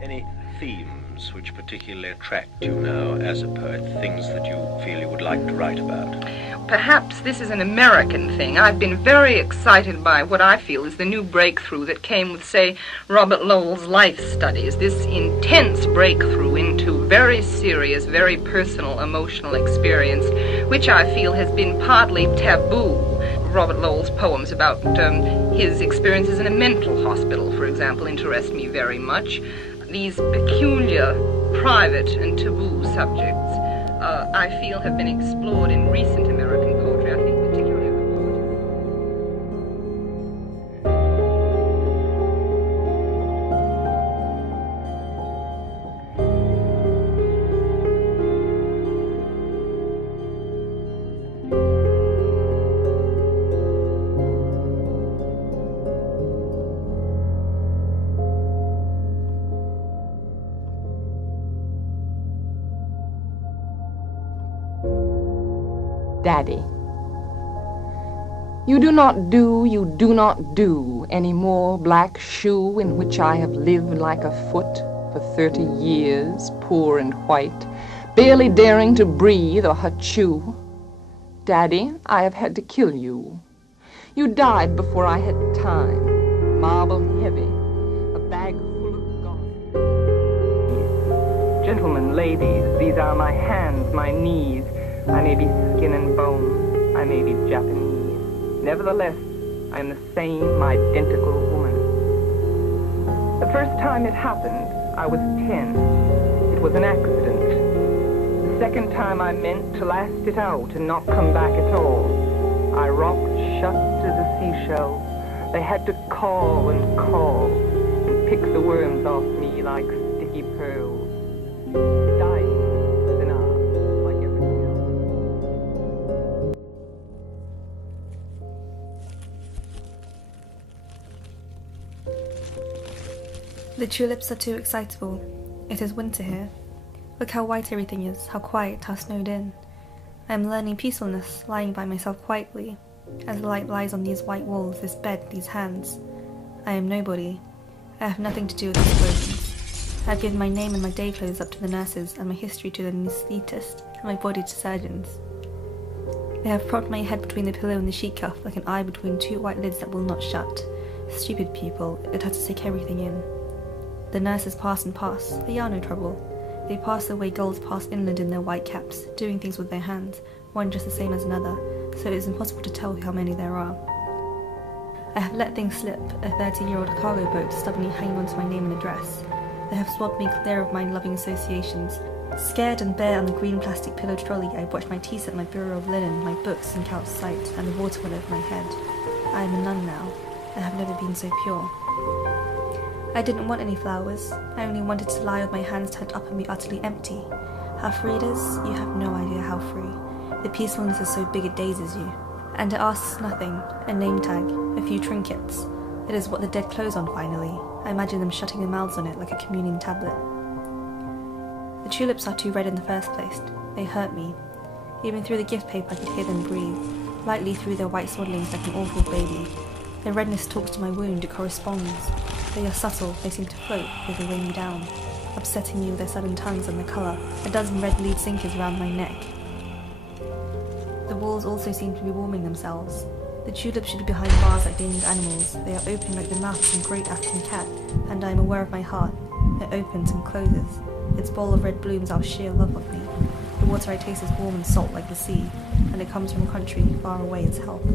Any themes which particularly attract you now as a poet, things that you feel you would like to write about? Perhaps this is an American thing. I've been very excited by what I feel is the new breakthrough that came with, say, Robert Lowell's life studies, this intense breakthrough into very serious, very personal, emotional experience, which I feel has been partly taboo. Robert Lowell's poems about his experiences in a mental hospital, for example, interest me very much. These peculiar, private, and taboo subjects, I feel, have been explored in recent American poetry, I think particularly the Daddy. You do not do any more black shoe in which I have lived like a foot for 30 years, poor and white, barely daring to breathe or hachoo. Daddy, I have had to kill you. You died before I had time, marble heavy, a bag full of gold. Gentlemen, ladies, these are my hands, my knees. I may be skin and bone, I may be Japanese. Nevertheless, I am the same identical woman. The first time it happened, I was 10. It was an accident. The second time I meant to last it out and not come back at all. I rocked shut as a seashell. They had to call and pick the worms off me like sticky pearls. Dying is an art, like everything else. The tulips are too excitable. It is winter here. Look how white everything is, how quiet, how snowed in. I am learning peacefulness, lying by myself quietly, as the light lies on these white walls, this bed, these hands. I am nobody. I have nothing to do with explosions. I have given my name and my day clothes up to the nurses, and my history to the anaesthetist, and my body to surgeons. They have propped my head between the pillow and the sheet cuff, like an eye between two white lids that will not shut. Stupid people, it has to take everything in. The nurses pass and pass. They are no trouble. They pass the way gulls pass inland in their white caps, doing things with their hands, one just the same as another, so it is impossible to tell how many there are. I have let things slip, a 30-year-old cargo boat stubbornly hanging onto my name and address. They have swabbed me clear of my loving associations. Scared and bare on the green plastic pillow trolley, I watch my tea set, my bureau of linen, my books and couch sight, and the watermill over my head. I am a nun now. I have never been so pure. I didn't want any flowers. I only wanted to lie with my hands turned up and be utterly empty. How free it is? You have no idea how free. The peacefulness is so big it dazes you. And it asks nothing. A name tag, a few trinkets. It is what the dead close on finally. I imagine them shutting their mouths on it like a communion tablet. The tulips are too red in the first place. They hurt me. Even through the gift paper I could hear them breathe, lightly through their white swaddlings like an awful baby. Their redness talks to my wound, it corresponds. They are subtle, they seem to float, they weigh me down, upsetting me with their sudden tongues and the colour, a dozen red lead sinkers round my neck. The walls also seem to be warming themselves. The tulips should be behind bars like dangerous animals. They are open like the mouth of some great African cat, and I am aware of my heart. It opens and closes. Its bowl of red blooms our sheer love of me. The water I taste is warm and salt like the sea, and it comes from a country far away as health.